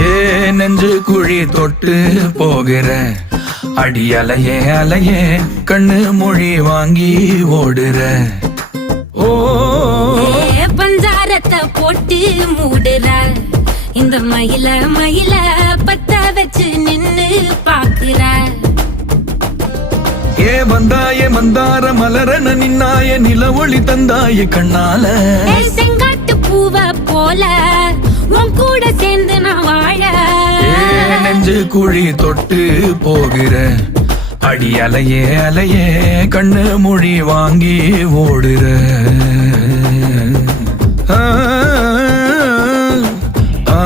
ஏ நெஞ்சு குழி தொட்டு போகிற அடி அலையே அலையே கண்ணு மொழி வாங்கி ஓடுற. ஓ பஞ்சாரத்தை போட்டு மூடுற இந்த மயில மயில பத்த வச்சு நின்னு பாக்குற. ஏ வந்தாய மந்தார மலரன நின்னாய நில ஒளி தந்தாய கண்ணால. செங்காட்டு பூவ போல உன் கூட சேர்ந்து நான் வாழ. நெஞ்சு குழி தொட்டு போகிற அடி அலையே அலையே கண்ணு மொழி வாங்கி ஓடுற. ஆ ஆ